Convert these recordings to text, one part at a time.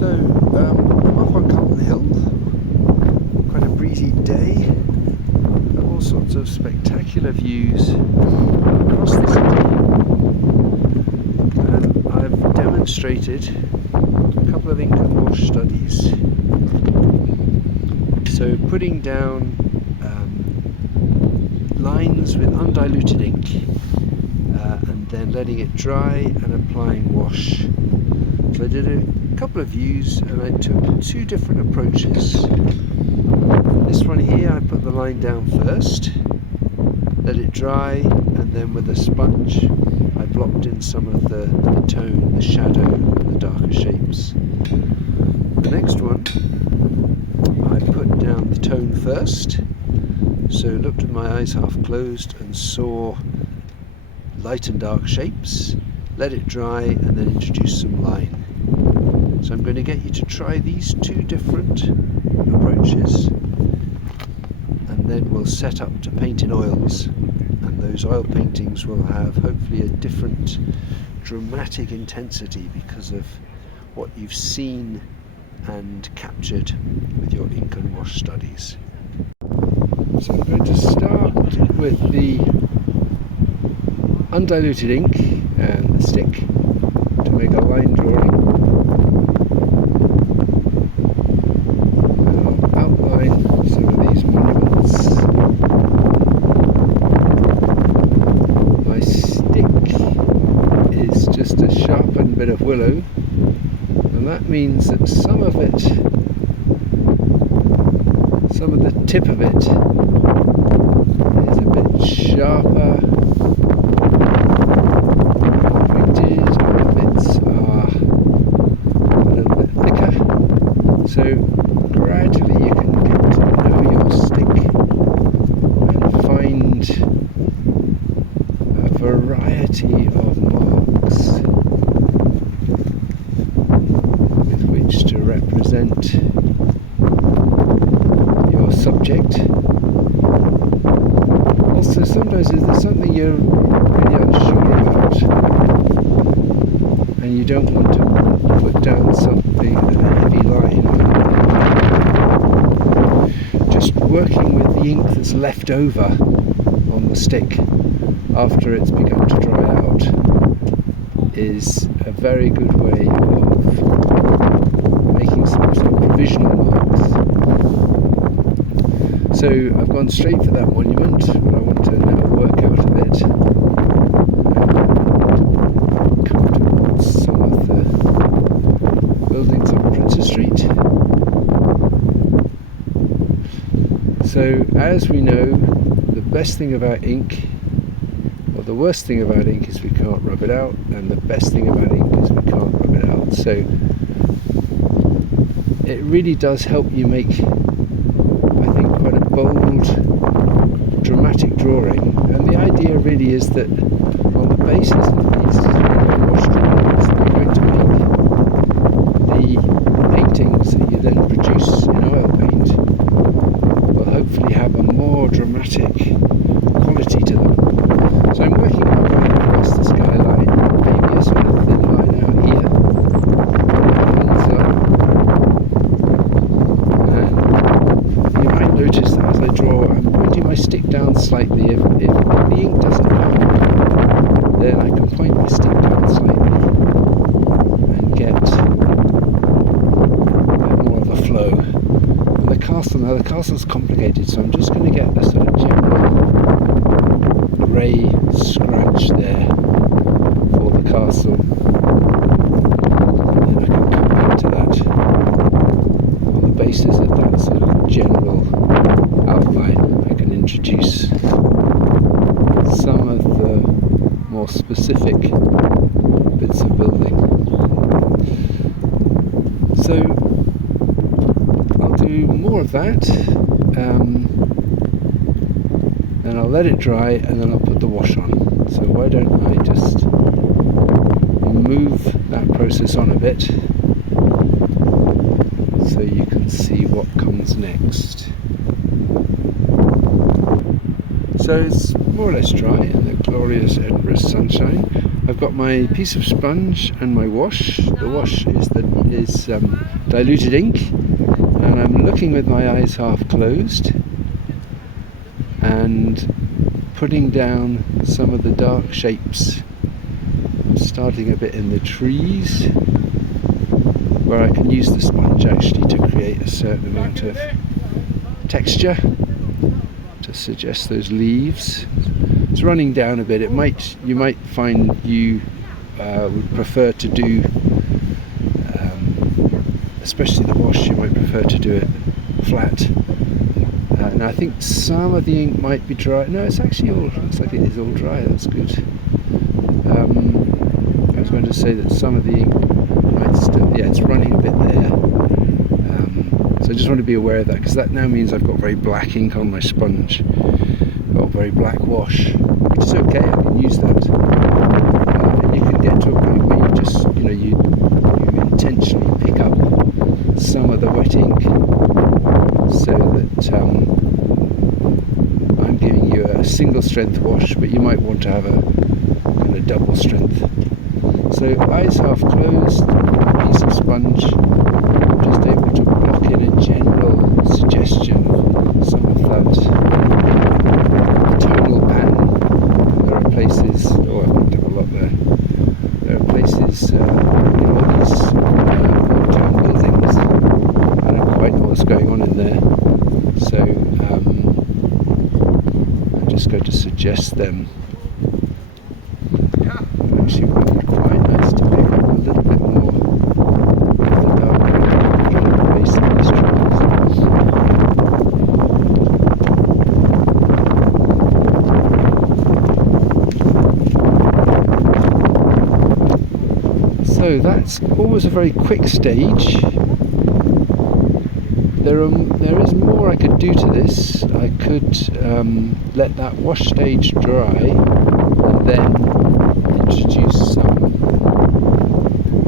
So I'm up on Calton Hill, quite a breezy day, all sorts of spectacular views across the city, and I've demonstrated a couple of ink and wash studies. So putting down lines with undiluted ink and then letting it dry and applying wash. So I did a couple of views and I took two different approaches. This one here, I put the line down first, let it dry, and then with a sponge I blocked in some of the tone, the shadow, the darker shapes. The next one, I put down the tone first, so looked with my eyes half closed and saw light and dark shapes, let it dry, and then introduce some line. So I'm going to get you to try these two different approaches, and then we'll set up to paint in oils, and those oil paintings will have hopefully a different dramatic intensity because of what you've seen and captured with your ink and wash studies. So I'm going to start with the undiluted ink and the stick to make a line drawing. I'll outline some of these monuments. My stick is just a sharpened bit of willow, and that means that some of the tip of it is a bit sharper, pointed, other bits are a little bit thicker. So gradually you can get to know your stick and find a variety of marks with which to represent your subject. Also, sometimes if there's something you're really unsure about and you don't want to put down something, a heavy line, just working with the ink that's left over on the stick after it's begun to dry out is a very good way of making some sort of provisional marks. So I've gone straight for that monument, but I want to now work out a bit and come towards some of the buildings on Princess Street. So as we know, the best thing about ink, or the worst thing about ink, is we can't rub it out, and the best thing about ink is we can't rub it out. So it really does help you make, I think, quite a bold, dramatic drawing. And the idea really is that on the basis of these wash drawings, you're going to make the paintings that you then produce in oil paint will hopefully have a more dramatic quality to them. So I'm working my way across the skyline, maybe a sort of thin line out here, and you might notice that as I draw, I'm pointing my stick down slightly. If the ink doesn't come, then I can point my stick down slightly and get a bit more of a flow. And the castle, now the castle's complicated, so I'm just going to get a sort of general grey scratch there for the castle, and then I can come back to that on the basis of that sort of general outline. I can introduce some of the more specific bits of building. So I'll do more of that, and I'll let it dry, and then I'll put the wash on. So why don't I just move that process on a bit so you can see what comes next. So it's more or less dry in the glorious Edinburgh sunshine. I've got my piece of sponge and my wash. The wash is diluted ink, and I'm looking with my eyes half closed and putting down some of the dark shapes. I'm starting a bit in the trees where I can use the sponge actually to create a certain amount of texture to suggest those leaves. It's running down a bit. You might find you would prefer to do, especially the wash, you might prefer to do it flat. And I think some of the ink might be dry. No, it's actually looks like it is all dry. That's good. I was going to say that some of the ink might still, yeah, it's running a bit there. So I just want to be aware of that, because that now means I've got very black ink on my sponge, or very black wash, which is okay. I can use that. And you can get to a point where you just, you intentionally pick up some of the wet ink, so that I'm giving you a single strength wash, but you might want to have a kind of double strength. So eyes half closed, piece of sponge, I'm just able to block in a general suggestion of some of that tonal pattern. There are places, oh, I've picked up a lot there. There are places in all these old-time buildings, I don't quite know what's going on in there, so I'm just going to suggest them. Actually, it would be quite nice to pick up a little bit more of the dark green at the base of these trees. So that's always a very quick stage. There is more I could do to this. I could let that wash stage dry and then introduce some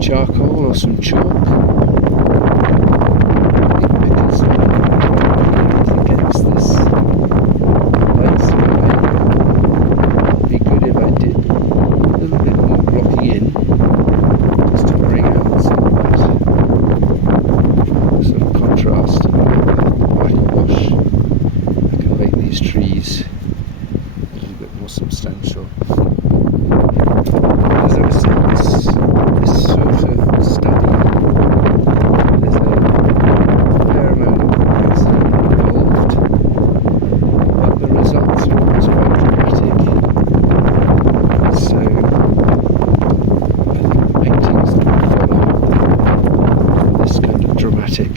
charcoal or some chalk, because against this light sky. It'd be good if I did a little bit more blocking in, just to bring out some of that sort of contrast to the white wash. I can make these trees a little bit more substantial. As I was saying, this sort of study, there's a fair amount of complexity involved, but the results are always quite dramatic. So I think the paintings that will follow this kind of dramatic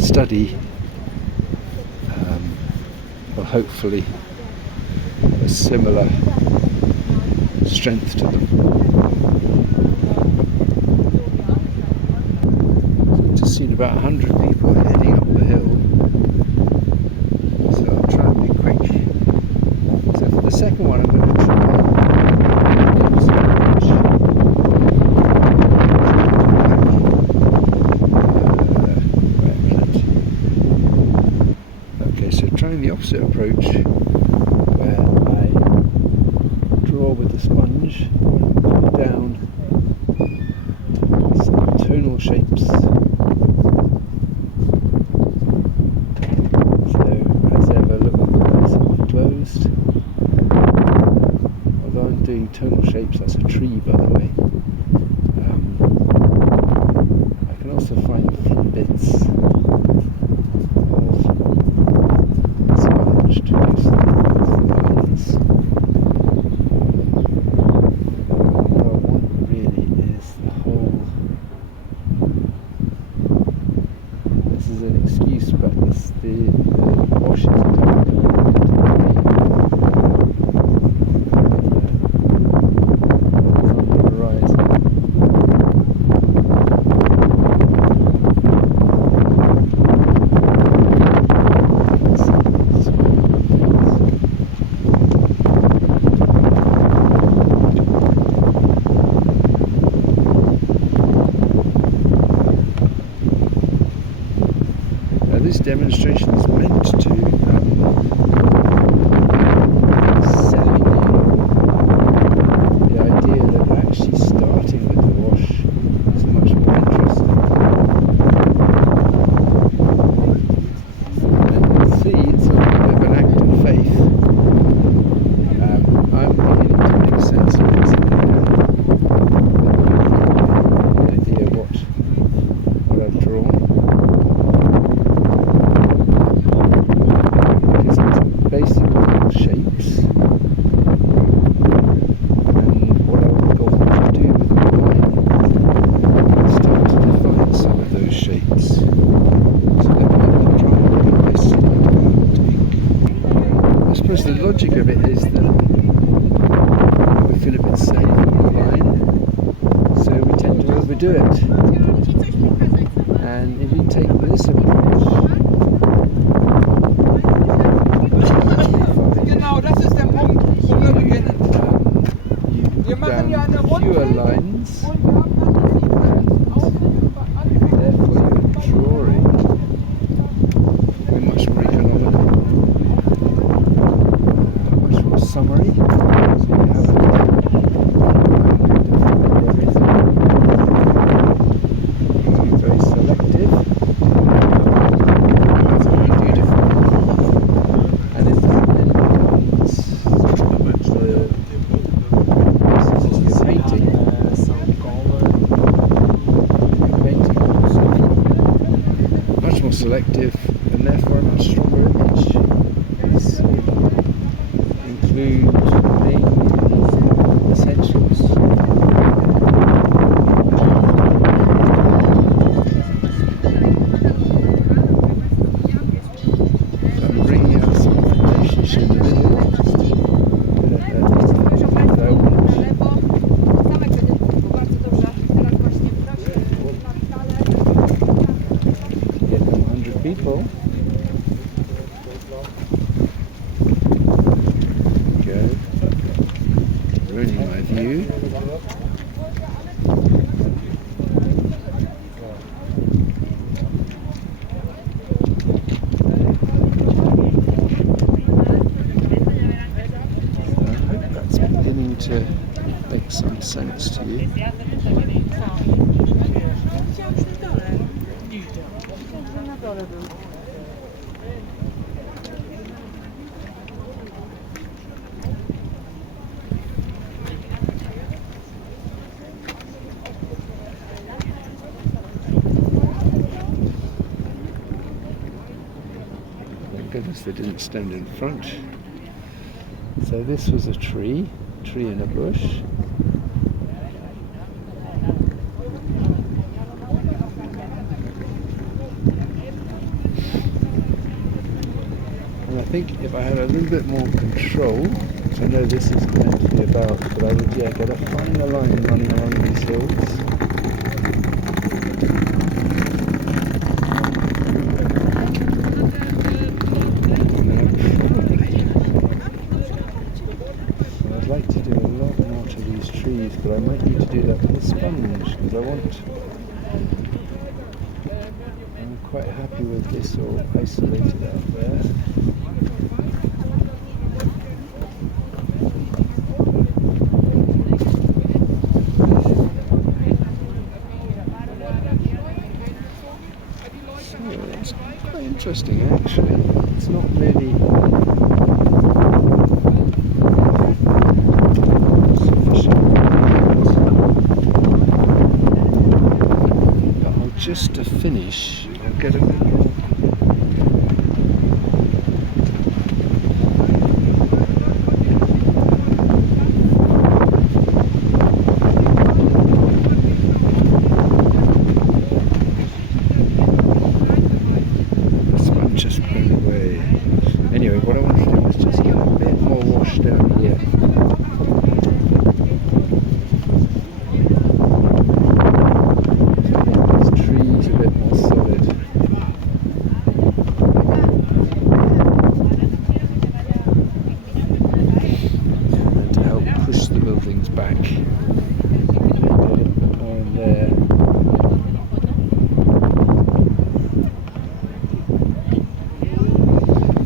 study will hopefully have a similar strength to them. So I've just seen about 100 people heading up the hill, so I'll try and be quick. So for the second one I'm going to try the opposite approach. Okay, so trying the opposite approach, where I draw with the sponge and pull down some tonal shapes. So as ever, look with my eyes half closed. Although I'm doing tonal shapes, that's a tree by the way. I can also find thin bits of sponge to do some lines. An excuse, but the wash is dark and on the horizon. This demonstration is meant to sell you the idea that danger of it is that we feel a bit safe online, so we tend to overdo it. And if you take this approach, Genau, das ist der Punkt, wo wir beginnen. you put down fewer lines, and therefore your drawing will be much more economical, much more summary. So you have very selective. It's very beautiful, and it becomes the painting much more selective, and therefore a much stronger image. Include main essentials. So I'm bringing out some relationship in the middle. Get 100 people. Go. Ruining my view. I hope that's beginning to make some sense to you. Thank goodness they didn't stand in front. So this was a tree in a bush. And I think if I had a little bit more control, which I know this is meant to be about, but I would get a finer line running along these hills. I'd like to do a lot more to these trees, but I might need to do that with a sponge, because I'm quite happy with this all isolated out there. So it's quite interesting actually. It's not really just to finish, I'll get a bit more. The sponge just blown away. Anyway, what I want to do is just get a bit more wash down here. Back on there.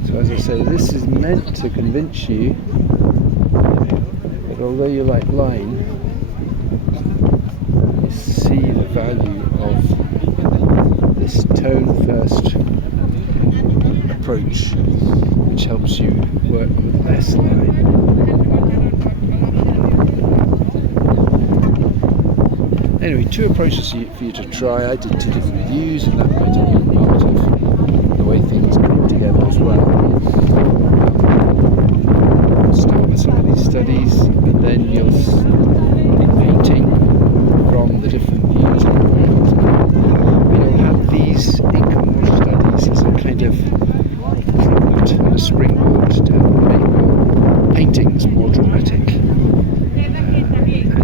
So as I say, this is meant to convince you that although you like line, you see the value of this tone first approach, which helps you work with less line. Anyway, two approaches for you to try. I did two different views, and that might have been part of the way things came together as well. Start with some of these studies, and then you'll be painting from the different views. You'll have these income wash studies as a kind of prompt and a springboard to make your paintings more dramatic and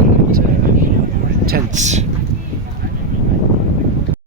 more intense.